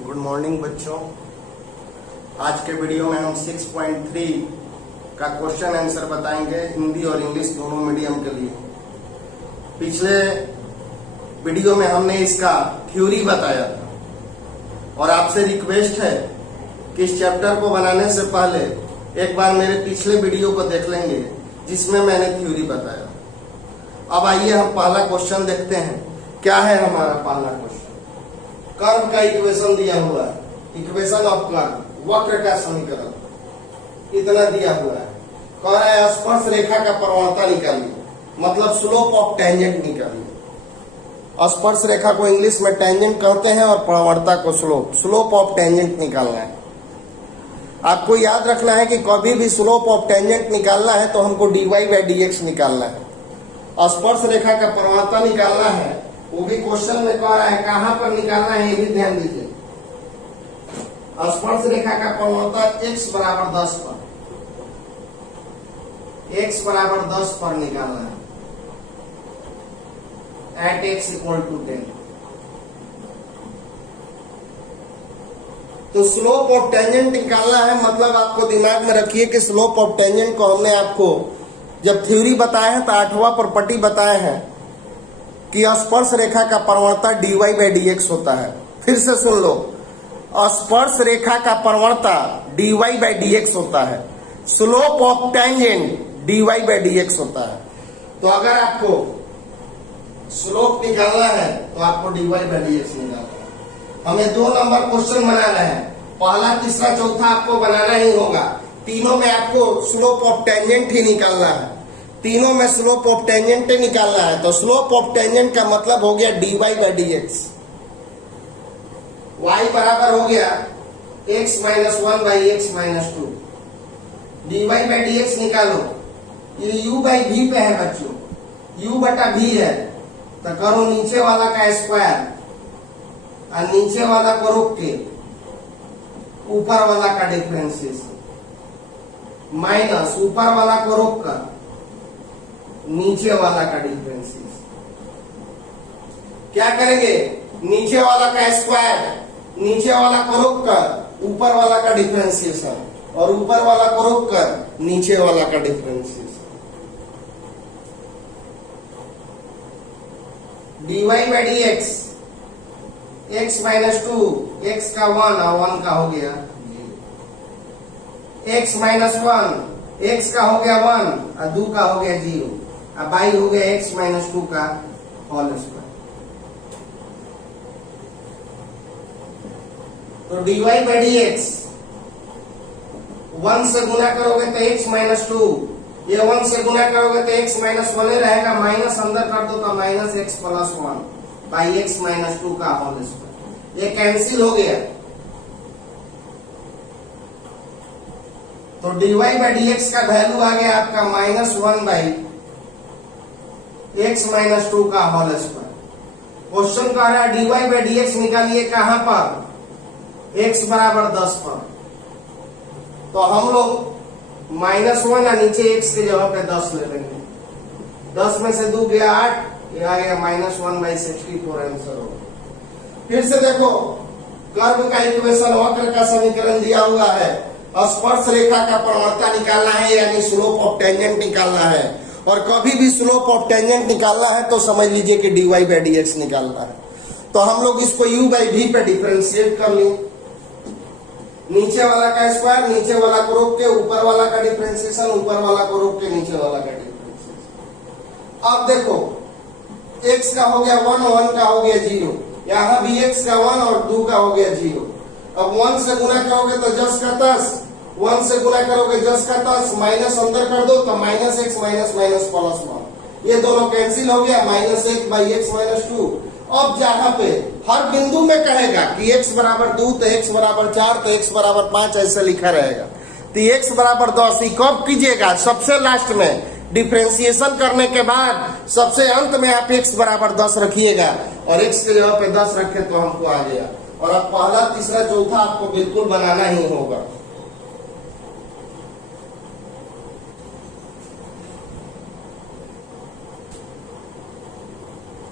Good morning बच्चों। आज के वीडियो में हम 6.3 का क्वेश्चन आंसर बताएंगे हिंदी और इंग्लिश दोनों मीडियम के लिए। पिछले वीडियो में हमने इसका थ्योरी बताया था और आपसे रिक्वेस्ट है कि इस चैप्टर को बनाने से पहले एक बार मेरे पिछले वीडियो को देख लेंगे जिसमें मैंने थ्योरी बताया। अब आइए हम पहला क्वेश्चन देखते हैं। क्या है हमारा पहला क्वेश्चन? कर्व का इक्वेशन दिया हुआ है, इक्वेशन ऑफ कर्व, वक्र का समीकरण इतना दिया हुआ है। कह रहा है स्पर्श रेखा का प्रवणता निकालिए, मतलब स्लोप ऑफ टेंजेंट निकालिए। स्पर्श रेखा को इंग्लिश में टेंजेंट कहते हैं और प्रवणता को स्लोप, स्लोप ऑफ टेंजेंट निकालना है। आपको याद रखना है कि कभी भी स्लोप ऑफ टेंजेंट निकालना है तो हमको dy बाई dx निकालना है। स्पर्श रेखा का प्रवणता निकालना है, वो भी क्वेश्चन में कह रहा है कहां पर निकालना है, ये भी ध्यान दीजिए। स्पर्श रेखा का प्रवणता x बराबर 10 पर, x बराबर 10 पर निकालना है, एट x इक्वल टू 10। तो स्लोप ऑफ टेंजेंट निकालना है, मतलब आपको दिमाग में रखिए कि स्लोप ऑफ टेंजेंट को हमने आपको जब थ्योरी बताया है तो 8वां प्रॉपर्टी बताए हैं कि स्पर्श रेखा का प्रवणता dy बाई dx होता है। फिर से सुन लो, स्पर्श रेखा का प्रवणता dy बाई dx होता है, slope of tangent dy by dx होता है। तो अगर आपको स्लोप निकालना है तो आपको dy बाई dx निकालना है। हमें 2 नंबर क्वेश्चन बना रहे हैं, पहला तीसरा चौथा आपको बनाना ही होगा। तीनों में आपको स्लोप ऑफ टेंजेंट ही निकालना है, तीनों में स्लोप ऑफ टेंजेंट ही निकालना है। तो स्लोप ऑफ टेंजेंट का मतलब हो गया dy बाई dx। y बराबर हो गया x minus 1 by x minus 2। dy by dx निकालो, ये u बाई v पे है बच्चों, u बटा v है। तो करो नीचे वाला का स्क्वायर और नीचे वाला को रोक के ऊपर वाला का डिफरेंशिएशन, माइनस ऊपर वाला को रोक कर नीचे वाला का डिफरेंशिएशन। क्या करेंगे? नीचे वाला का स्क्वायर, नीचे वाला को रोक कर ऊपर वाला का डिफरेंशिएशन और ऊपर वाला को रोक कर नीचे वाला का differentiation. dy by dx x minus 2, x का 1 और 1 का हो गया x माइनस 1, x का हो गया 1 और 2 का हो गया 0, अब बाई हो गया x माइनस 2 का होल स्क्वायर। तो dy बाई dx 1 से गुना करोगे तो x माइनस 2, ये 1 से गुना करोगे तो x माइनस 1 रहेगा, माइनस अंदर कर दो तो minus x plus 1 by x minus 2 का होल स्क्वायर। ये कैंसिल हो गया। तो dy बाई dx का वैल्यू आ गया आपका माइनस 1 बाई x माइनस 2 का होल स्क्वायर। क्वेश्चन कह रहा है dy बाई dx निकालिए कहां पर? x बराबर 10 पर। तो हम लोग माइनस 1 और नीचे x के जगह पे 10 ले लेंगे। 10 में से 2 गया 8, ये आ गया माइनस 1 बाई 64 आंसर होगा। फिर से देखो, कर्व का इक्वेशन, वक्र का समीकरण दिया हुआ है, स्पर्श रेखा का प्रवणता निकालना है यानी स्लोप ऑफ टेंजेंट निकालना है। और कभी भी स्लोप ऑफ टेंजेंट निकालना है तो समझ लीजिए कि dy बाई dx निकालना है। तो हम लोग इसको u बाई v पे डिफरेंशिएट कर लिए, नीचे वाला का स्क्वायर, नीचे वाला को रोक के ऊपर वाला का डिफरेंशिएशन, ऊपर वाला को रोक के नीचे वाला का डिफरेंशिएशन। अब देखो, x का हो गया 1, 1 का हो गया 0, यहाँ भी x का 1 और 2 का हो गया 0। अब 1 से गुना करोगे तो 10 का 10, 1 से गुना करोगे 10 का 10, माइनस अंदर कर दो तो minus x minus minus plus 1, ये दोनों कैंसिल हो गया, माइनस 1 बाई x माइनस 2। अब जहां पे हर बिंदु में कहेगा कि x बराबर 2 तो x बराबर 4 तो x बराबर 5 ऐसे लिखा रहेगा। तो x बराबर 10 कब कीजिएगा? सबसे लास्ट में डिफरेंशिएशन करने के बाद सबसे अंत में आप x बराबर 10 रखिएगा और x के जगह पे 10 रखे तो हमको आ गया। और अब पहला तीसरा चौथा आपको बिल्कुल बनाना ही होगा।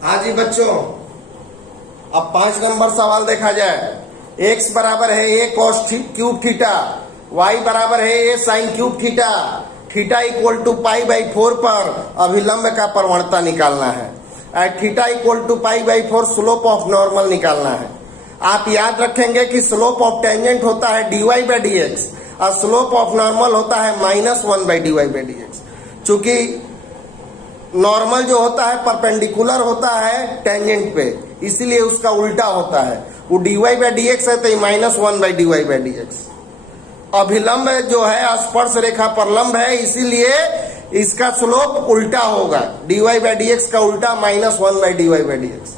हाँ जी बच्चों, अब 5 नंबर सवाल देखा जाए। x बराबर है a cos cube theta, y बराबर है a sin cube theta, theta equal to pi by 4 पर अभिलंब का प्रवणता निकालना है, at theta equal to pi by 4 slope of normal निकालना है। आप याद रखेंगे कि स्लोप ऑफ टेंजेंट होता है dy बाई डी एक्स और स्लोप ऑफ नॉर्मल होता है -1 by dy by d x. चूंकि नॉर्मल जो होता है परपेंडिकुलर होता है टेंजेंट पे, इसीलिए उसका उल्टा होता है, वो dy बाई डी एक्स है तो -1 by dy by d x. अभिलंब जो है स्पर्श रेखा पर लंब है, इसीलिए इसका स्लोप उल्टा होगा, dy बाई डी एक्स का उल्टा -1 by dy by d x.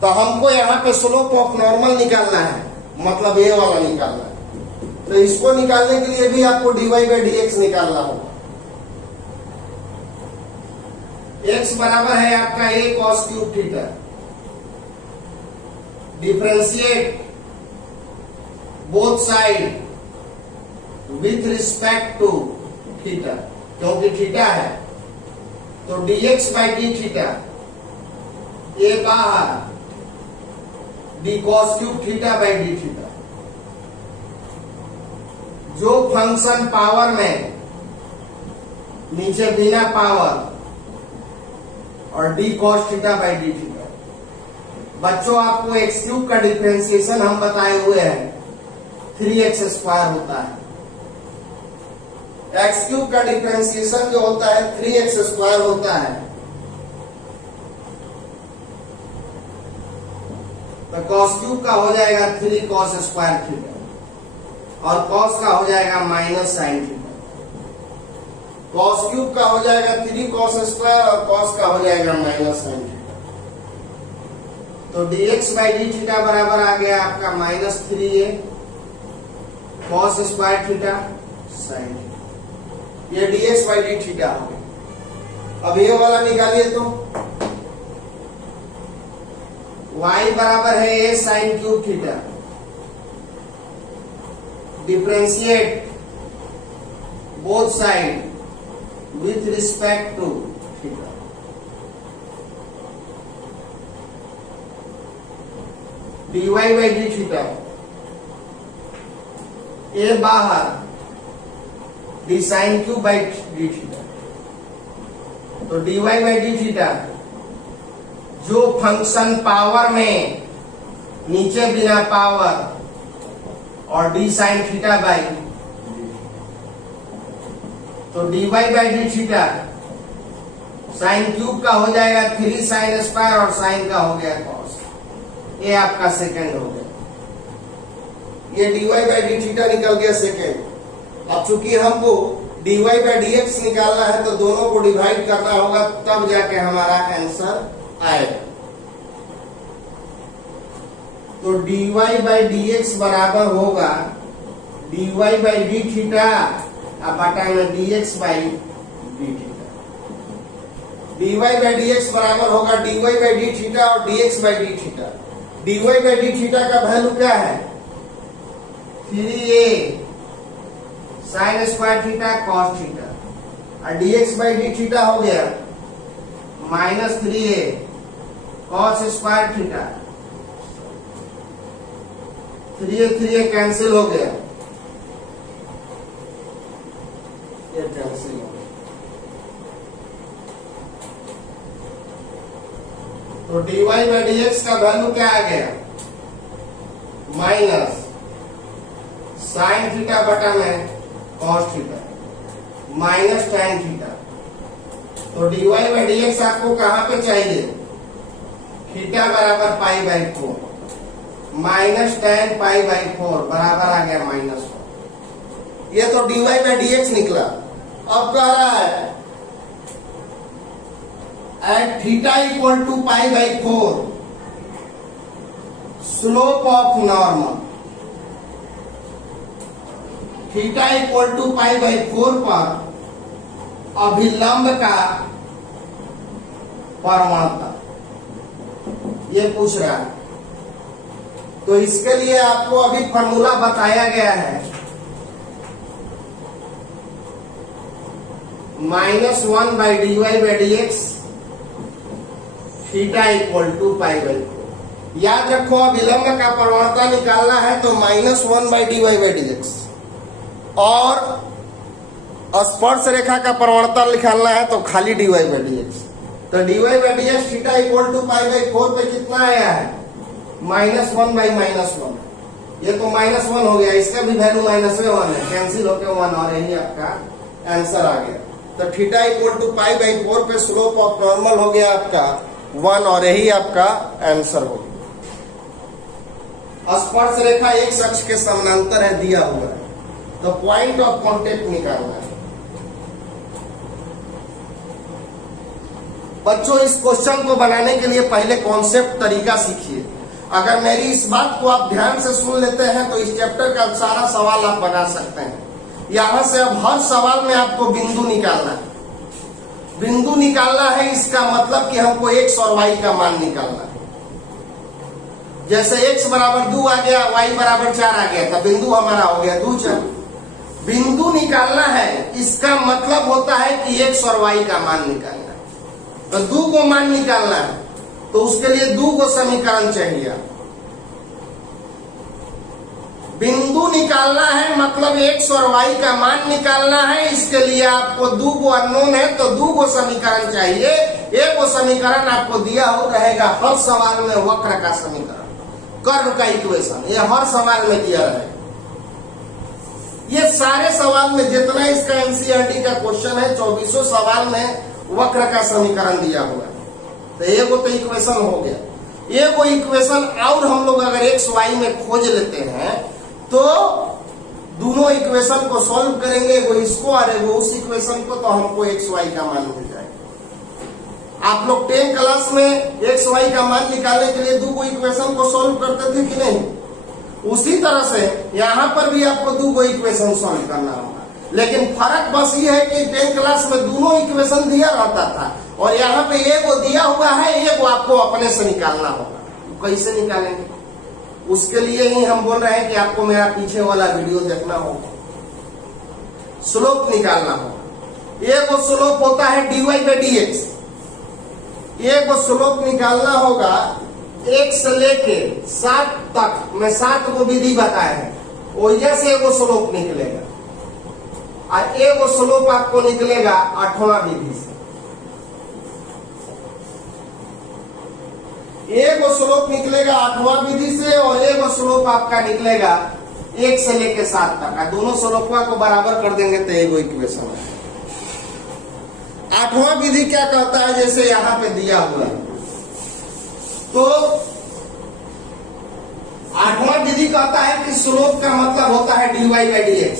तो हमको यहाँ पे स्लोप ऑफ नॉर्मल निकालना है, मतलब ये वाला निकालना है। तो इसको निकालने के लिए भी आपको dy बाई डी एक्स निकालना होगा। x बराबर है आपका a cos cube theta, differentiate both side with respect to theta, क्योंकि थीटा है तो dx by d theta, a बाहर d cos cube theta by d theta. जो फंक्शन पावर में नीचे बिना पावर और d cos theta by d theta. बच्चों आपको x क्यूब का डिफरेंशिएशन हम बताए हुए हैं 3x स्क्वायर होता है, x क्यूब का डिफरेंशिएशन जो होता है 3x स्क्वायर होता है। तो cos क्यूब का हो जाएगा 3 cos स्क्वायर थीटा और cos का हो जाएगा minus sine theta. cos cube का हो जाएगा 3 cos स्क्वायर और cos का हो जाएगा माइनस साइन थीटा। तो dx बाई डी थीटा बराबर आ गया आपका -3a cos square theta sine theta. ये dx बाई डी थीटा हो गया। अब ये वाला निकालिए तो y बराबर है a sine cube theta, differentiate both side with respect to theta. dy by d theta, a बाहर d sine cube by d theta. तो dy बाई डी थीटा जो फंक्शन पावर में नीचे बिना पावर और d साइन थीटा बाई, तो dy by d theta sine cube का हो जाएगा 3 साइन स्क्वायर और साइन का हो गया cos, ये आपका सेकंड हो गया। ये dy बाई डी थीटा निकल गया सेकंड। अब चूंकि हमको dy बाई डी एक्स निकालना है तो दोनों को डिवाइड करना होगा, तब जाके हमारा आंसर आएगा। तो dy बाई डी एक्स बराबर होगा dy बाई डी थीटा अब बटा में dx by d theta. dy by d x बराबर होगा dy बाई डी थीटा और dx by d theta. dy by d theta का वैल्यू क्या है 3a sine square theta cos theta और dx बाई डी थीटा हो गया -3a cos square theta. 3a cancel हो गया, ये कैंसिल हो गया। तो dy बाई डी एक्स का वैल्यू क्या आ गया माइनस साइन थीटा बटा में cos theta minus tan theta. तो dy बाई डी एक्स आपको कहां पे चाहिए, थीटा बराबर पाई by 4 minus tan pi by 4 बराबर आ गया -1। ये तो dy बाई डी एक्स निकला। अब कह रहा है at theta equal to pi by 4 slope of normal, theta equal to pi by 4 पर अभिलंब का प्रवणता, ये पूछ रहा है। तो इसके लिए आपको अभी फॉर्मूला बताया गया है -1 by dy by d x theta equal to pi by 4। याद रखो, अब विलंब का प्रवणता निकालना है तो -1/dy/dx, और स्पर्श रेखा का प्रवणता निकालना है तो खाली dy/dx। तो dy/dx थीटा इक्वल टू π/4 पे कितना आया है? -1/-1। ये तो -1 हो गया, इसका भी वैल्यू -1 है, कैंसिल होकर 1, और यही आपका आंसर आ गया। तो थीटा इक्वल टू π/4 पे स्लोप ऑफ नॉर्मल हो गया आपका 1, और यही आपका आंसर हो गया। स्पर्श रेखा एक अक्ष के समानांतर है, दिया हुआ है, तो पॉइंट ऑफ कांटेक्ट निकालना है। बच्चों, इस क्वेश्चन को बनाने के लिए पहले कॉन्सेप्ट तरीका सीखिए। अगर मेरी इस बात को आप ध्यान से सुन लेते हैं तो इस चैप्टर का सारा सवाल आप बना सकते हैं। यहां से अब हर सवाल में आपको बिंदु निकालना है। बिंदु निकालना है, इसका मतलब कि हमको x और y का मान निकालना है। जैसे x बराबर 2 आ गया, y बराबर 4 आ गया, तो बिंदु हमारा हो गया 2, 4। बिंदु निकालना है, इसका मतलब होता है कि x और y का मान निकालना है। तो 2 को मान निकालना है तो उसके लिए 2 को समीकरण चाहिए। बिंदु निकालना है मतलब x और y का मान निकालना है, इसके लिए आपको 2 को अननोन है तो 2 को समीकरण चाहिए। एक को समीकरण आपको दिया हो रहेगा हर सवाल में, वक्र का समीकरण, कर्व का इक्वेशन, ये हर सवाल में दिया रहेगा। ये सारे सवाल में जितना इसका एनसीईआरटी का क्वेश्चन है, 24 सवाल में वक्र का समीकरण दिया हुआ है। तो एगो तो इक्वेशन हो गया। एगो इक्वेशन और हम लोग अगर एक्स वाई में खोज लेते हैं तो दोनों इक्वेशन को सॉल्व करेंगे, एगो इसको और एगो उस इक्वेशन को, तो हमको एक्स वाई का मान मिल जाएगा। आप लोग 10 क्लास में एक्स वाई का मान निकालने के लिए 2 इक्वेशन को सॉल्व करते थे कि नहीं? उसी तरह से यहाँ पर भी आपको 2 इक्वेशन सॉल्व करना होगा। लेकिन फर्क बस ये है कि 10 क्लास में दोनों इक्वेशन दिया रहता था और यहाँ पे एगो दिया हुआ है, एगो आपको अपने से निकालना होगा। कैसे निकालेंगे? उसके लिए ही हम बोल रहे हैं कि आपको मेरा पीछे वाला वीडियो देखना होगा। स्लोप निकालना होगा। एगो स्लोप होता है dy/dx, एगो स्लोप निकालना होगा x से लेके 7 तक। मैं 7 को विधि बताए हैं, वजह से एगो स्लोप निकलेगा, और एगो स्लोप आपको निकलेगा 8वां विधि से। एगो स्लोप निकलेगा 8वां विधि से और एगो स्लोप आपका निकलेगा 1 से लेके 7 तक। दोनों स्लोपा को बराबर कर देंगे तो एगो इक्वेशन है। 8वां विधि क्या कहता है, जैसे यहां पे दिया हुआ है, तो 8वां विधि कहता है कि स्लोप का मतलब होता है dy/dx।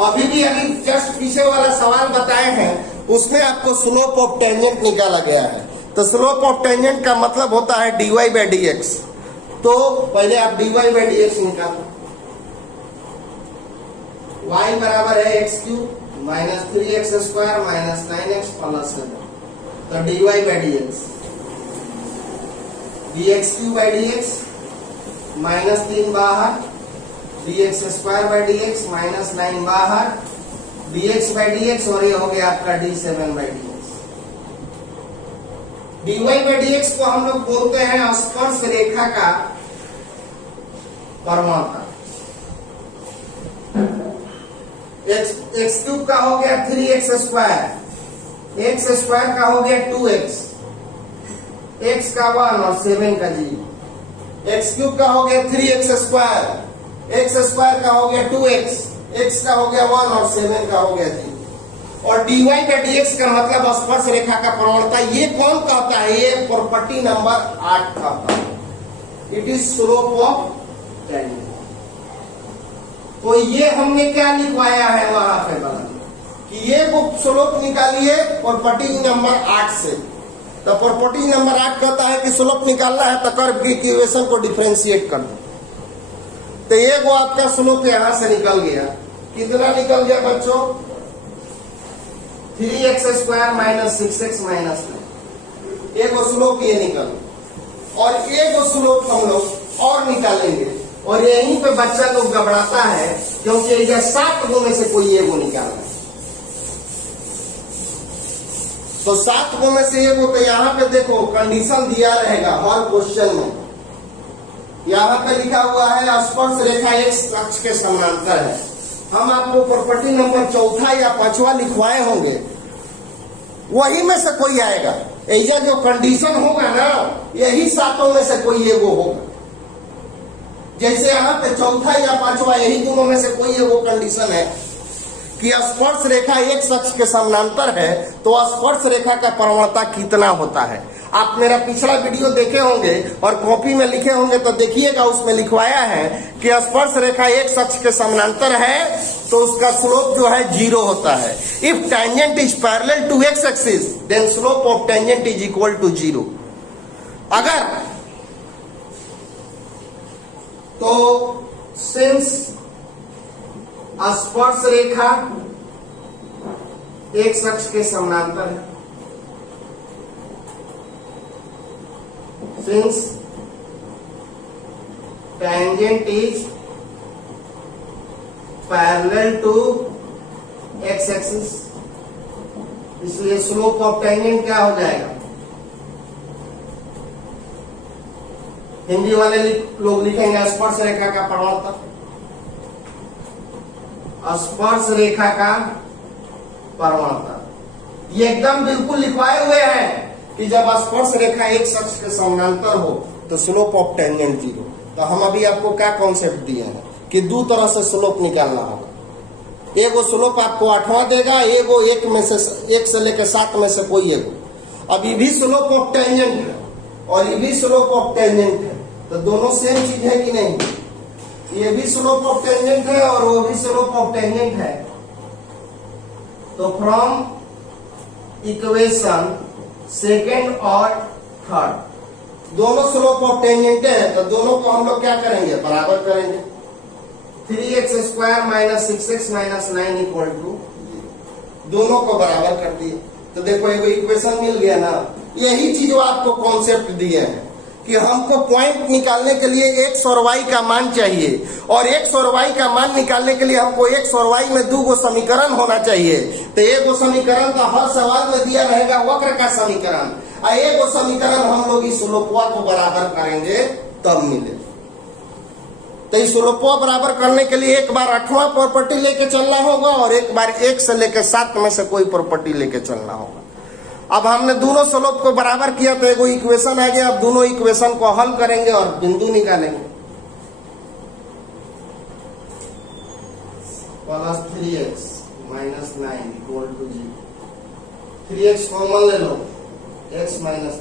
अभी भी जस्ट पीछे वाला सवाल बताए हैं उसमें आपको स्लोप ऑफ टेंजेंट निकाला गया है। तो स्लोप ऑफ टेंजेंट का मतलब होता है dy/dx। तो पहले आप dy/dx निकालो। y बराबर है x³ - 3x² - 9x + 7। तो dy/dx dx³/dx -3 बाहर, dx²/dx -9 बाहर, dx/dx, और ये हो गया आपका d7/dx। dy/dx को हम लोग बोलते हैं स्पर्श रेखा का प्रवणता। x³ का हो गया 3x², x² का हो गया 2x, x का 1 और 7 का 0। x³ का हो गया 3x², x² का हो गया 2x, x का हो गया 1 और 7 का हो गया 0। और dy/dx का मतलब स्पर्श रेखा का प्रवणता। ये कौन कहता है? ये प्रॉपर्टी नंबर 8 कहता है। It is slope of tangent. तो ये हमने क्या लिखवाया है वहां पे कि ये को स्लोप निकालिए प्रॉपर्टी नंबर 8 से। तो प्रॉपर्टी नंबर 8 कहता है कि स्लोप निकालना है तो कर्व की इक्वेशन को डिफरेंशिएट कर दो। तो ये वो आपका स्लोप यहां से निकल गया। कितना निकल गया बच्चों? 3x² - 6x - 9। एक स्लोप ये निकल, और एक स्लोप हम लोग और निकालेंगे। और यहीं पे बच्चा लोग घबराता है क्योंकि ये 7 गो में से कोई एगो निकालना है। तो 7 गो में से एगो, तो यहाँ पे देखो कंडीशन दिया रहेगा हर क्वेश्चन में यहाँ पे लिखा हुआ है स्पर्श रेखा एक्स अक्ष के समानांतर है। हम आपको प्रॉपर्टी नंबर चौथा या पांचवा लिखवाए होंगे, वही में से कोई आएगा। ऐसा जो कंडीशन होगा ना, यही सातों में से कोई एगो होगा। जैसे यहाँ पे चौथा या पांचवा, यही दोनों में से कोई एगो कंडीशन है कि स्पर्श रेखा एक अक्ष के समानांतर है, तो स्पर्श रेखा का प्रवणता कितना होता है। आप मेरा पिछला वीडियो देखे होंगे और कॉपी में लिखे होंगे तो देखिएगा, उसमें लिखवाया है कि स्पर्श रेखा एक अक्ष के समानांतर है तो उसका स्लोप जो है 0 होता है। If tangent is parallel to x axis then slope of tangent is equal to 0। अगर तो सिंस स्पर्श रेखा एक अक्ष के समानांतर है, since tangent is parallel to x axis, इसलिए स्लोप ऑफ टेंजेंट क्या हो जाएगा। हिंदी वाले लोग लिखेंगे स्पर्श रेखा का प्रवणता, स्पर्श रेखा का प्रवणता। ये एकदम बिल्कुल लिखवाए हुए हैं कि जब स्पर्श रेखा एक अक्ष के समानांतर हो तो स्लोप ऑफ टेंजेंट 0। तो हम अभी आपको क्या कॉन्सेप्ट दिए हैं कि दो तरह से स्लोप निकालना होगा। एगो स्लोप आपको 8वां देगा, एगो एक में से 1 से लेकर 7 में से कोई एगो। अब ये भी स्लोप ऑफ टेंजेंट है और ये भी स्लोप ऑफ टेंजेंट है, तो दोनों सेम चीज है कि नहीं। ये भी स्लोप ऑफ टेंजेंट है और वो भी स्लोप ऑफ टेंजेंट है। तो फ्रॉम इक्वेशन सेकेंड और थर्ड दोनों स्लोप ऑफ टेंजेंट है, तो दोनों को हम लोग क्या करेंगे, बराबर करेंगे। 3x² minus 6x minus 9 equal to, दोनों को बराबर कर दिए तो देखो एगो इक्वेशन मिल गया ना। यही चीज आपको कॉन्सेप्ट दिए हैं कि हमको पॉइंट निकालने के लिए x और y का मान चाहिए, और x और y का मान निकालने के लिए हमको x और y में 2 समीकरण होना चाहिए। तो एगो समीकरण तो हर सवाल में दिया रहेगा वक्र का समीकरण, और एगो समीकरण हम लोग इस स्लोपवा को बराबर करेंगे तब मिले। तो इस स्लोपवा बराबर करने के लिए एक बार 8वां प्रॉपर्टी लेके चलना होगा और एक बार 1 से लेकर 7 में से कोई प्रॉपर्टी लेके चलना होगा। अब हमने दोनों स्लोप को बराबर किया तो एगो इक्वेशन आ गया। अब दोनों इक्वेशन को हल करेंगे और बिंदु निकालेंगे। Plus 3x minus 9 equal to 0। 3x common ले लो, x माइनस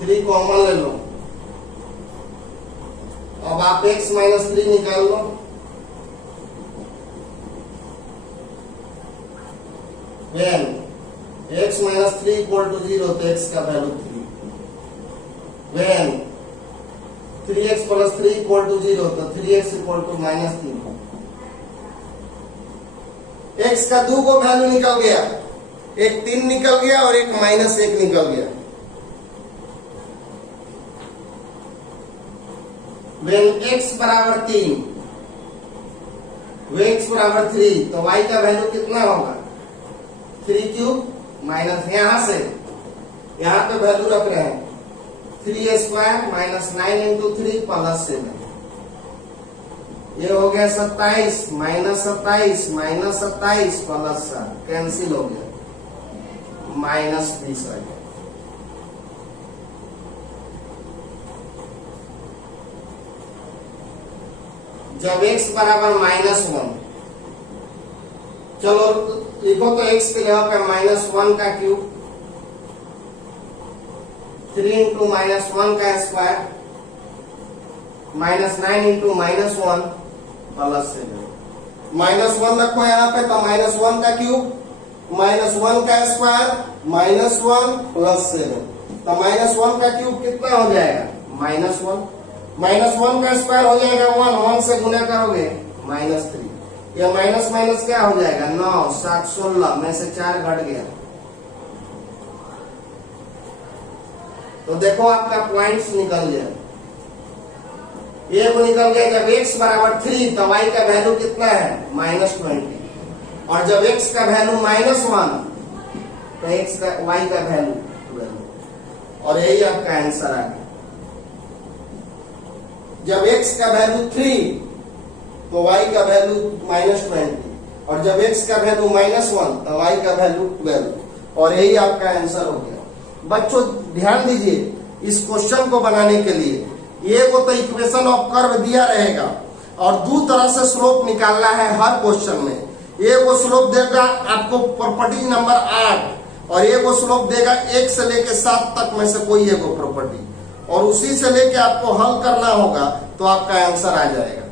3 कॉमन ले लो। अब आप x माइनस 3 निकाल लो। When x minus 3 equal to 0 तो x का value 3। When 3x plus 3 equal to 0 तो 3x equal to minus 3। x का 2 को वैल्यू निकल गया, एक 3 निकल गया और एक माइनस 1 निकल गया। वेन x बराबर 3, वे x बराबर 3 तो y का वैल्यू कितना होगा, 3³ माइनस यहां से यहां पे वैल्यू रख रहे हैं 3² माइनस 9 इंटू 3 प्लस 7। ये हो गया 27 माइनस 27 माइनस 27 प्लस 7 कैंसिल हो गया, माइनस 20 आ गया। जब x बराबर -1, चलो लिखो तो x के जगह पे -1 का क्यूब, 3 इंटू -1 का स्क्वायर, -9 इंटू -1 प्लस 7। -1 रखो यहाँ पे तो -1 का क्यूब, -1 का स्क्वायर, -1 प्लस 7। तो -1 का क्यूब कितना हो जाएगा, -1, -1 का स्क्वायर हो जाएगा 1 से गुना करोगे -3। यह माइनस माइनस क्या हो जाएगा 9, 7, 16 में से 4 घट गया। तो देखो आपका पॉइंट्स निकल गया, ये वो निकल गया। जब x बराबर 3 तो y का वैल्यू कितना है -20, और जब x का वैल्यू -1 तो y का वैल्यू 12। और यही आपका आंसर आ गया। जब x का वैल्यू 3 तो y का वैल्यू -20, और जब x का वैल्यू -1 तो y का वैल्यू 12, और यही आपका आंसर हो गया। बच्चों ध्यान दीजिए, इस क्वेश्चन को बनाने के लिए ये वो तो इक्वेशन ऑफ कर्व दिया रहेगा और दो तरह से स्लोप निकालना है हर क्वेश्चन में। ये वो स्लोप देगा आपको प्रॉपर्टी नंबर 8, और ये वो स्लोप देगा 1 से लेके 7 तक में से कोई एक प्रॉपर्टी, और उसी से लेके आपको हल करना होगा तो आपका आंसर आ जाएगा।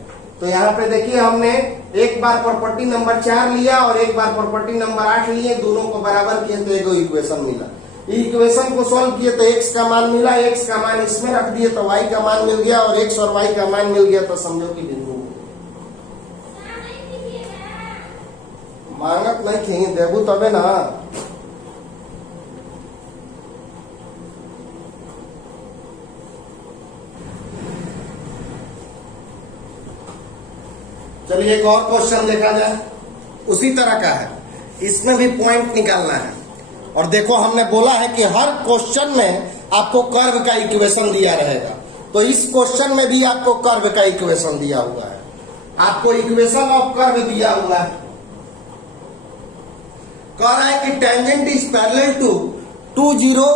तो यहाँ पे देखिए हमने एक बार प्रॉपर्टी नंबर 4 लिया और एक बार प्रॉपर्टी नंबर 8 लिए, दोनों को बराबर किए तो एक इक्वेशन मिला। इक्वेशन को सॉल्व किए तो x का मान मिला, x का मान इसमें रख दिए तो y का मान मिल गया, और x और y का मान मिल गया तो समझो कि बिंदु मांगत नहीं खेंगे देबू तबे ना। चलिए एक और क्वेश्चन देखा जाए, उसी तरह का है, इसमें भी पॉइंट निकालना है। और देखो हमने बोला है कि हर क्वेश्चन में आपको कर्व का इक्वेशन दिया रहेगा, तो इस क्वेश्चन में भी आपको कर्व का इक्वेशन दिया हुआ है। आपको इक्वेशन ऑफ कर्व दिया हुआ है, कह रहा है कि tangent is parallel to 2 0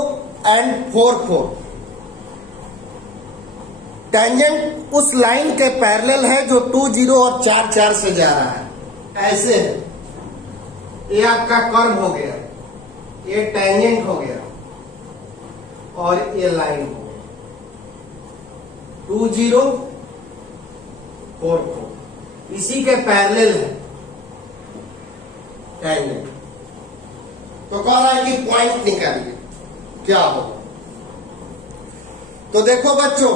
and 4 4। Tangent उस लाइन के पैरेलल है जो 2 0 और 4 4 से जा रहा है। ऐसे है, ये आपका कर्व हो गया, ये टेंजेंट हो गया, और ये लाइन हो गया 2 0 4 4, इसी के पैरेलल है टेंजेंट। तो कह रहा है कि पॉइंट निकालिए क्या होगा। तो देखो बच्चों,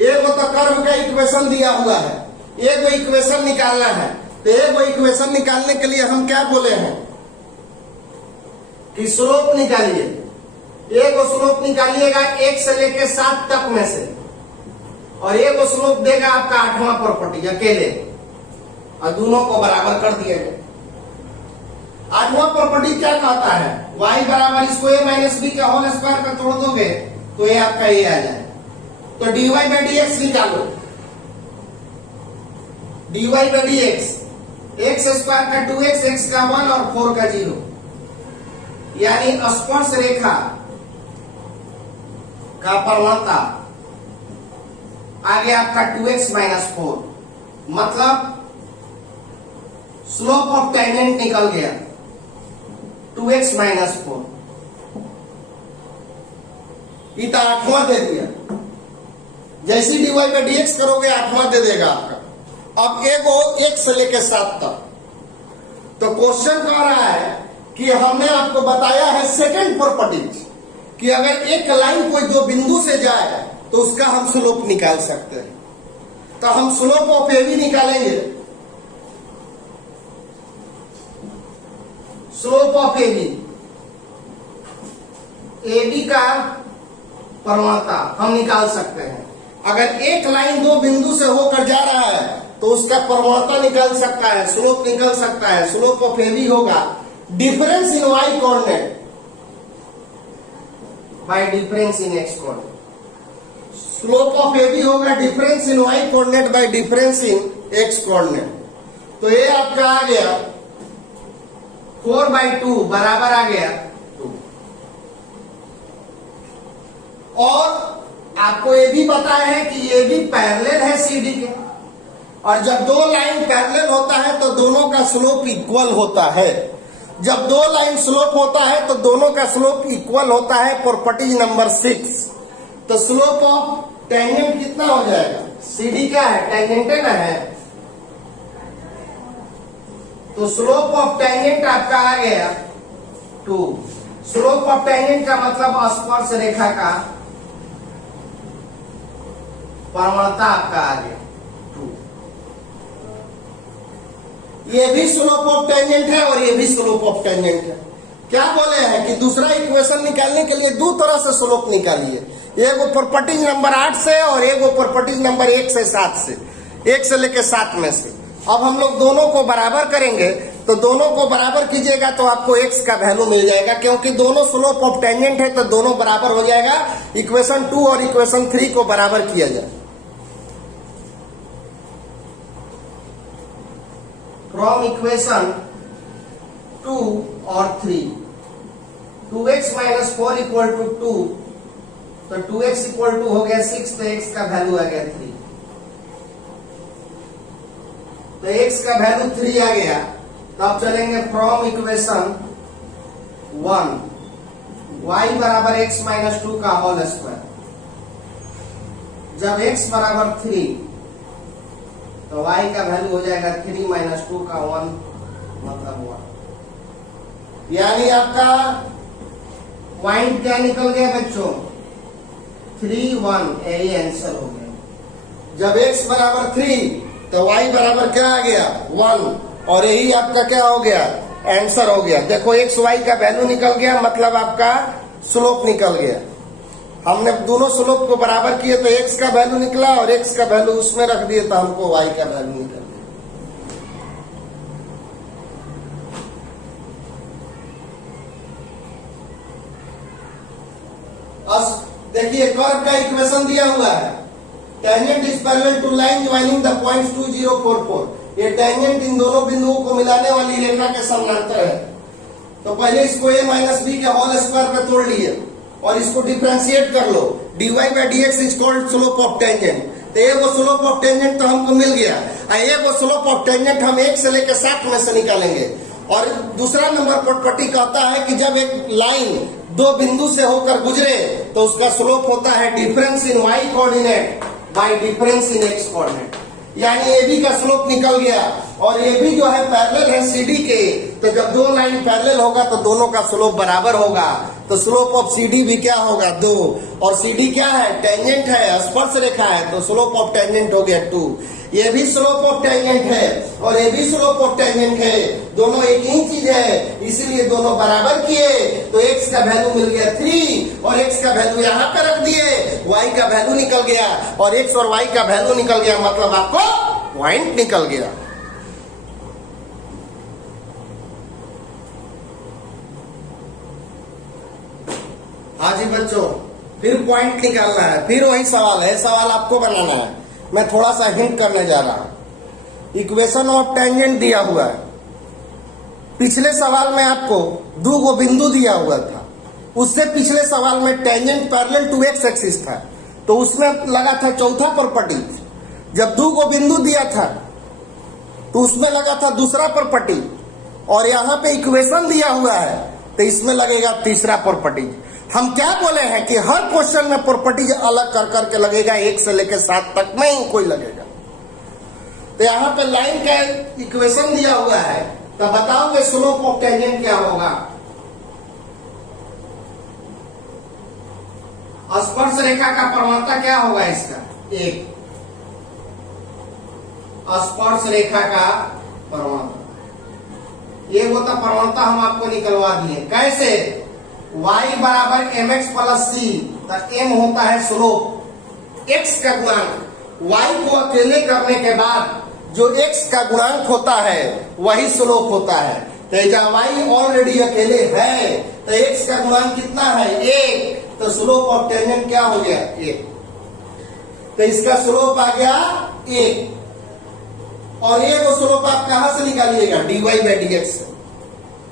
एक तो कर्व का इक्वेशन दिया हुआ है, एक वो इक्वेशन निकालना है। तो एक वो इक्वेशन निकालने के लिए हम क्या बोले हैं कि स्लोप निकालिए। एक वो स्लोप निकालिएगा 1 से लेके 7 तक में से, और एक वो स्लोप देगा आपका 8वां प्रॉपर्टी अकेले, और दोनों को बराबर कर दिएगा। 8वां प्रॉपर्टी क्या कहता है, y बराबर इसको a माइनस बी का होल स्क्वायर का तोड़ दोगे तो ये आपका ये आ जाए। तो dy बाई dx निकालो, dy by dx, x square का 2x, x का 1 और 4 का 0, यानी स्पर्श रेखा का परवलता आगे आपका 2x माइनस 4, मतलब स्लोप ऑफ टेंजेंट निकल गया 2x माइनस 4। इतना 8वां दे दिया, जैसी dy बाई dx करोगे 8वां दे देगा आपका। अब एगो 1 से लेके 7 तक। तो क्वेश्चन कह रहा है कि हमने आपको बताया है सेकंड प्रॉपर्टीज कि अगर एक लाइन कोई दो बिंदु से जाए तो उसका हम स्लोप निकाल सकते हैं। तो हम स्लोप ऑफ ए भी निकालेंगे, स्लोप ऑफ ए बी का परवलता हम निकाल सकते हैं। अगर एक लाइन दो बिंदु से होकर जा रहा है तो उसका परवलता निकल सकता है, स्लोप निकल सकता है। स्लोप ऑफ ए बी होगा difference in Y coordinate by difference in X coordinate. Slope of A B होगा difference in Y coordinate by difference in X coordinate. तो ये आपका आ गया 4/2 बराबर आ गया 2। और आपको ये भी पता है कि ये भी पैरेलल है सीडी के, और जब दो लाइन पैरेलल होता है तो दोनों का स्लोप इक्वल होता है। जब दो लाइन स्लोप होता है तो दोनों का स्लोप इक्वल होता है, प्रॉपर्टी नंबर 6। तो स्लोप ऑफ टेंजेंट कितना हो जाएगा, सीडी क्या है, टेंजेंट है ना है, तो स्लोप ऑफ टेंजेंट आपका आ गया 2। स्लोप ऑफ टेंजेंट का मतलब स्पर्श रेखा का परवलता आपका आ गया 2। ये भी स्लोप ऑफ टेंजेंट है और ये भी स्लोप ऑफ टेंजेंट है। क्या बोले हैं कि दूसरा इक्वेशन निकालने के लिए दो तरह से स्लोप निकालिए, एक प्रॉपर्टी नंबर 8 से और एक प्रॉपर्टी नंबर 1 से 7 से, 1 से लेके 7 में से। अब हम लोग दोनों को बराबर करेंगे, तो दोनों को बराबर कीजिएगा तो आपको x का वैल्यू मिल जाएगा, क्योंकि दोनों स्लोप ऑफ टेंजेंट है तो दोनों बराबर हो जाएगा। इक्वेशन 2 और इक्वेशन 3 को बराबर किया जाए फ्रॉम इक्वेशन 2 और 3, 2x माइनस 4 इक्वल टू 2, तो 2x इक्वल टू हो गया 6, तो x का वैल्यू आ गया 3, तो x का वैल्यू 3 आ गया। तब चलेंगे फ्रॉम इक्वेशन 1, y बराबर x माइनस 2 का होल स्क्वायर। जब x बराबर 3, तो y का वैल्यू हो जाएगा 3 माइनस 2 का 1, मतलब 1। यानी आपका पॉइंट क्या निकल गया बच्चों? 3, 1, यही आंसर हो गया। जब x बराबर 3, तो y बराबर क्या आ गया? 1, और यही आपका क्या हो गया? आंसर हो गया। देखो x y का वैल्यू निकल गया, मतलब आपका स्लोप निकल गया। हमने दोनों स्लोप को बराबर किए तो x का वैल्यू निकला, और x का वैल्यू उसमें रख दिए तो हमको y का वैल्यू निकल गया। देखिए कर्व का इक्वेशन दिया हुआ है, tangent is parallel to line joining the points 2, 0, 4, 4। ये टेंजेंट इन दोनों बिंदुओं को मिलाने वाली रेखा के समानांतर है। तो पहले इसको a माइनस बी के होल स्क्वायर पे तोड़ लिए और इसको डिफरेंशिएट कर लो। dy by dx is called slope of tangent. तो ये वो स्लोप ऑफ टेंजेंट तो हमको मिल गया, ये वो स्लोप ऑफ टेंजेंट हम 1 से लेकर 7 में से निकालेंगे। और दूसरा नंबर प्रॉपर्टी कहता है कि जब एक लाइन दो बिंदु से होकर गुजरे तो उसका स्लोप होता है difference in y coordinate by difference in x coordinate. यानी AB का स्लोप निकल गया, और AB जो है पैरेलल है CD के, तो जब दो लाइन पैरेलल होगा तो दोनों का स्लोप बराबर होगा। तो स्लोप ऑफ CD भी क्या होगा? 2, और CD क्या है? टेंजेंट है, स्पर्श रेखा है, तो स्लोप ऑफ टेंजेंट हो गया 2। ये भी स्लोप ऑफ टेंजेंट है और ये भी स्लोप ऑफ टेंजेंट है, दोनों एक ही चीज है, इसीलिए दोनों बराबर किए तो x का वैल्यू मिल गया 3 और x का वैल्यू यहाँ पे रख दिए, y का वैल्यू निकल गया, और x और y का वैल्यू निकल गया, मतलब आपको पॉइंट निकल गया। हाँ जी बच्चों, फिर पॉइंट निकालना है, फिर वही सवाल है, सवाल आपको बनाना है। मैं थोड़ा सा हिंट करने जा रहा हूं। इक्वेशन ऑफ टेंजेंट दिया हुआ है। पिछले सवाल में आपको 2 बिंदु दिया हुआ था, उससे पिछले सवाल में tangent parallel to x axis था, तो उसमें लगा था चौथा प्रॉपर्टी। जब 2 बिंदु दिया था तो उसमें लगा था दूसरा प्रॉपर्टी, और यहाँ पे इक्वेशन दिया हुआ है तो इसमें लगेगा तीसरा प्रॉपर्टी। हम क्या बोले हैं कि हर क्वेश्चन में प्रॉपर्टीज अलग कर करके लगेगा, 1 से लेकर 7 तक में ही कोई लगेगा। तो यहाँ पे लाइन का इक्वेशन दिया हुआ है, तो बताओगे स्लोप ऑफ टेंजेंट क्या होगा? स्पर्श रेखा का प्रवणता क्या होगा इसका? 1 स्पर्श रेखा का प्रवणता, ये वो तो प्रवणता हम आपको निकलवा दिए। कैसे? y बराबर mx प्लस c, तो m होता है स्लोप, x का गुणांक। y को अकेले करने के बाद जो x का गुणांक होता है वही स्लोप होता है। तो जब y ऑलरेडी अकेले है तो x का गुणांक कितना है? 1, तो स्लोप ऑफ टेंजेंट क्या हो गया? 1। तो इसका स्लोप आ गया 1, और ये वो स्लोप आप कहां से निकालिएगा? dy बाई dx से,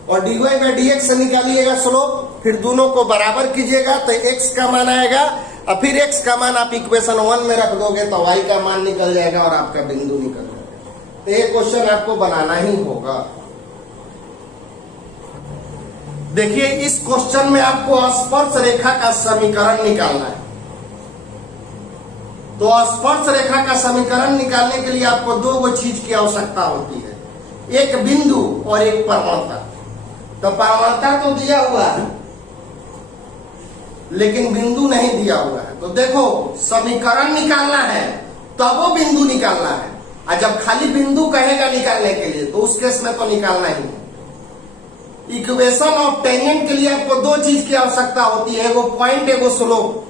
और dy बाई dx से निकालिएगा स्लोप, फिर दोनों को बराबर कीजिएगा तो x का मान आएगा, और फिर x का मान आप इक्वेशन 1 में रख दोगे तो y का मान निकल जाएगा और आपका बिंदु निकल जाएगा। तो ये क्वेश्चन आपको बनाना ही होगा। देखिए इस क्वेश्चन में आपको स्पर्श रेखा का समीकरण निकालना है। तो स्पर्श रेखा का समीकरण निकालने के लिए आपको 2 चीज की आवश्यकता होती है, एक बिंदु और एक प्रवणता। तो प्रवणता तो दिया हुआ है लेकिन बिंदु नहीं दिया हुआ है। तो देखो समीकरण निकालना है तब वो बिंदु निकालना है, और जब खाली बिंदु कहेगा निकालने के लिए तो उस केस में तो निकालना ही है। इक्वेशन ऑफ टेंजेंट के लिए आपको 2 चीज की आवश्यकता होती है, एगो पॉइंट एगो स्लोप।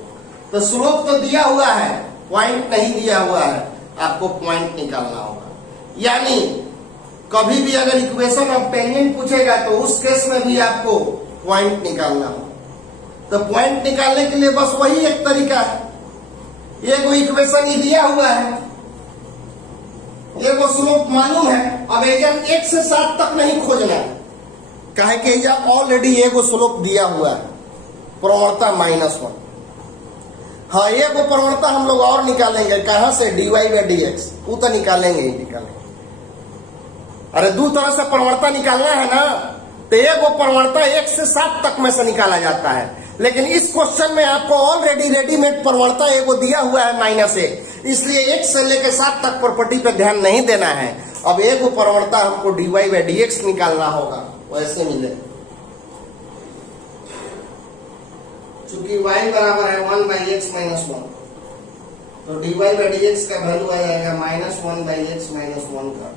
तो स्लोप तो दिया हुआ है, पॉइंट नहीं दिया हुआ है, आपको पॉइंट निकालना होगा। यानी कभी भी अगर इक्वेशन ऑफ टेंजेंट पूछेगा तो उस केस में भी आपको पॉइंट निकालना होगा। तो पॉइंट निकालने के लिए बस वही एक तरीका है, एक वो इक्वेशन ही दिया हुआ है, ये वो स्लोप मालूम है। अब एजन 1 से 7 तक नहीं खोजना है, काहे कि एजन ऑलरेडी ये वो स्लोप दिया हुआ है, प्रवणता -1। हाँ, ये वो प्रवणता हम लोग और निकालेंगे, कहां से? dy/dx, वो तो निकालेंगे ही निकालेंगे। अरे दो तरह से प्रवणता निकालना है ना, तो ये वो प्रवणता 1 से 7 तक में से निकाला जाता है, लेकिन इस क्वेश्चन में आपको ऑलरेडी रेडीमेड प्रवणता एगो दिया हुआ है -1, इसलिए 1 से लेकर 7 तक प्रॉपर्टी पे ध्यान नहीं देना है। अब एगो प्रवणता हमको dy/dx निकालना होगा, वैसे मिले, चूंकि y बराबर है 1/x - 1, तो dy/dx का वैल्यू आ जाएगा -1/x - 1 का,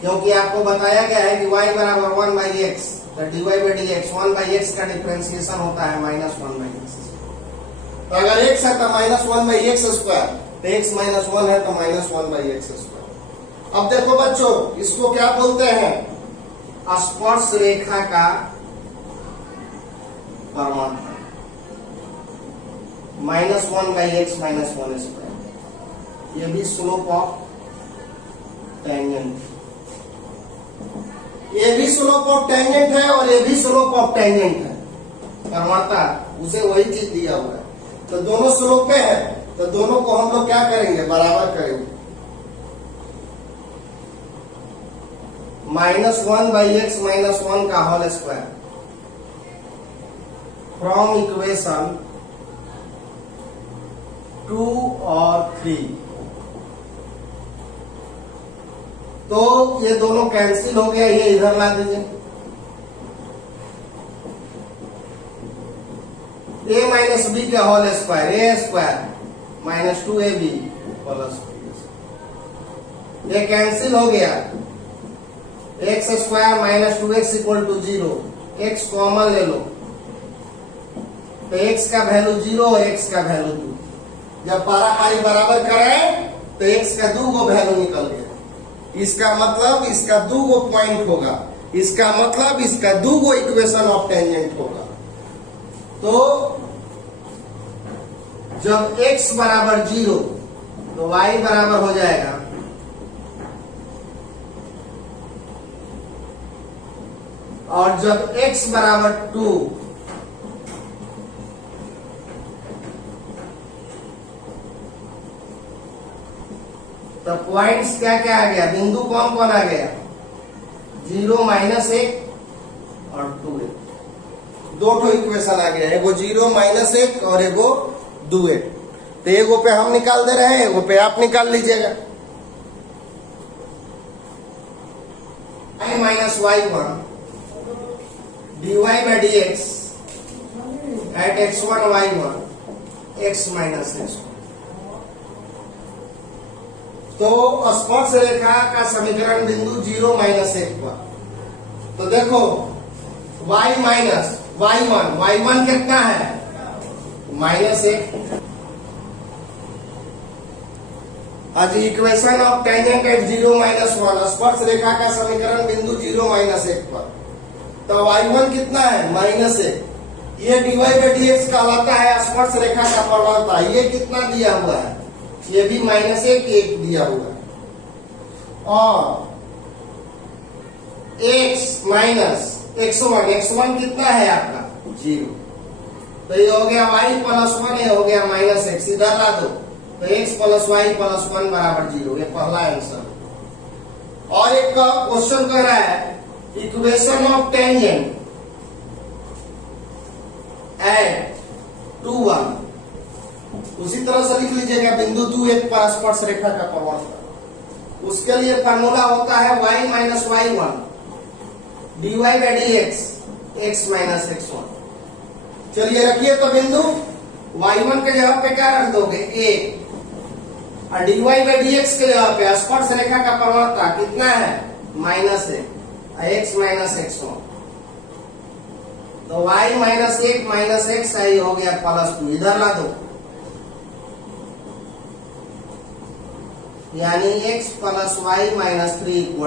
क्योंकि आपको बताया गया है कि y बराबर 1/x, तो dy/dx 1/x का डिफरेंशिएशन होता है -1/x। तो अगर x है तो -1/x², तो x -1 है तो -1/x²। अब देखो बच्चों, इसको क्या बोलते हैं? स्पर्श रेखा का प्रवणता, -1/x - 1²। ये भी स्लोप ऑफ टेंजेंट, ये भी स्लोप ऑफ टेंजेंट है और ये भी स्लोप ऑफ टेंजेंट है। प्रवणता उसे वही चीज दिया हुआ है, तो दोनों स्लोप पे है, तो दोनों को हम लोग क्या करेंगे? बराबर करेंगे। -1/x - 1 का होल स्क्वायर फ्रॉम इक्वेशन 2 और 3, तो ये दोनों कैंसिल हो गया, ये इधर ला दीजिए। a - b का whole square, a² -2ab plus b, ये कैंसिल हो गया। x² - 2x = 0, x कॉमन ले लो, तो x का वैल्यू 0 और x का वैल्यू 2। जब पारा-पारी बराबर कराए तो x का 2 गो वैल्यू निकल गया। इसका मतलब इसका 2 गो पॉइंट होगा, इसका मतलब इसका 2 गो इक्वेशन ऑफ टेंजेंट होगा। तो जब x बराबर 0 तो y बराबर हो जाएगा और जब x बराबर 2 तो पॉइंट्स क्या क्या आ गया? बिंदु कौन कौन आ गया? 0, -1 और 2a, दो ठो इक्वेशन आ गया, एगो 0, -1 और एगो 2a। तो एगो पे हम निकाल दे रहे हैं, एगो पे आप निकाल लीजिएगा। -y1 dy/dx at x1 y1 x - x1। तो स्पर्श रेखा का समीकरण बिंदु 0, -1 पर, तो देखो y - y1 कितना है? -1। आज इक्वेशन ऑफ टेंजेंट एट 0, -1, स्पर्श रेखा का समीकरण बिंदु 0, -1 पर, तो y1 कितना है? -1। ये dy/dx कहलाता है स्पर्श रेखा का प्रवणता। ये कितना दिया हुआ है? ये भी -1 दिया हुआ है, और x x1 कितना है आपका? 0। तो ये हो गया y + 1, ये हो गया -x, इधर ला दो, तो x + y + 1 = 0। ये पहला आंसर। और एक का क्वेश्चन कह रहा है इक्वेशन ऑफ टेंजेंट एट 2, 1, उसी तरह से लिख लीजिएगा बिंदु 2, 1 पर स्पर्श रेखा का प्रवणता। उसके लिए फार्मूला होता है y - y1 dy/dx x - x1। चलिए रखिए, तो बिंदु y1 के जगह पे क्या रख दोगे? 1, और dy/dx के जगह पे स्पर्श रेखा का प्रवणता कितना है? -1, x - x1। तो y - 1 - x आई हो गया +2, इधर ला दो, यानी x + y - 3 =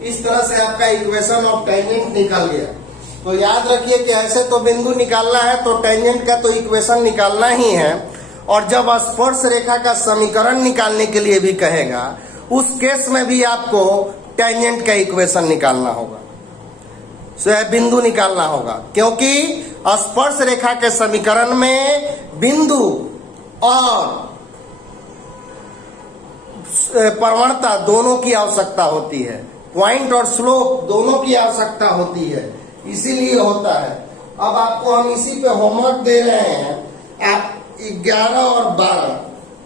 इस तरह से आपका इक्वेशन ऑफ टेंजेंट निकल गया। तो याद रखिए कि ऐसे तो बिंदु निकालना है तो टेंजेंट का तो इक्वेशन निकालना ही है, और जब स्पर्श रेखा का समीकरण निकालने के लिए भी कहेगा, उस केस में भी आपको टेंजेंट का इक्वेशन निकालना होगा, बिंदु निकालना होगा, क्योंकि स्पर्श रेखा के समीकरण में बिंदु और प्रवणता दोनों की आवश्यकता होती है, पॉइंट और स्लोप दोनों की आवश्यकता होती है, इसीलिए होता है। अब आपको हम इसी पे होमवर्क दे रहे हैं, आप 11 और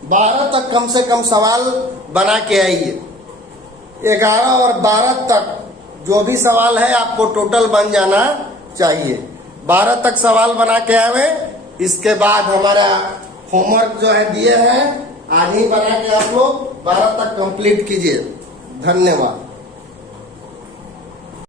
12 तक कम से कम सवाल बना के आइए। 11 और 12 तक जो भी सवाल है आपको टोटल बन जाना चाहिए। 12 तक सवाल बना के आवे, इसके बाद हमारा होमवर्क जो है दिए हैं आज ही बना के आप लोग 12 तक कंप्लीट कीजिए। धन्यवाद।